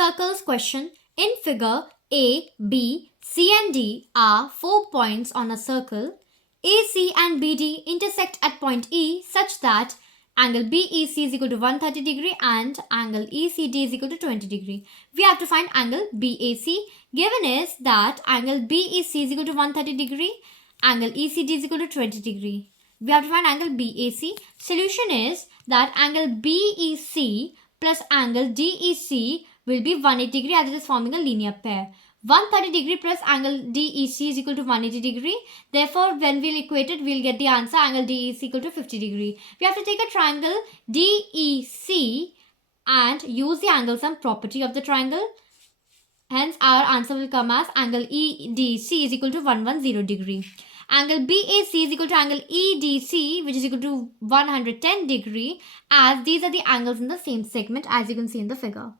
circles question. In figure, A, B, C and D are 4 points on a circle. A, C and BD intersect at point E such that angle BEC is equal to 130 degree and angle ECD is equal to 20 degree. We have to find angle BAC. Given is that angle BEC is equal to 130 degree, angle ECD is equal to 20 degree. We have to find angle BAC. Solution is that angle BEC plus angle DEC will be 180 degree as it is forming a linear pair. 130 degree plus angle DEC is equal to 180 degree. Therefore, when we'll equate it, we'll get the answer angle DEC equal to 50 degree. We have to take a triangle DEC and use the angle sum property of the triangle. Hence, our answer will come as angle EDC is equal to 110 degree. Angle BAC is equal to angle EDC, which is equal to 110 degree, as these are the angles in the same segment as you can see in the figure.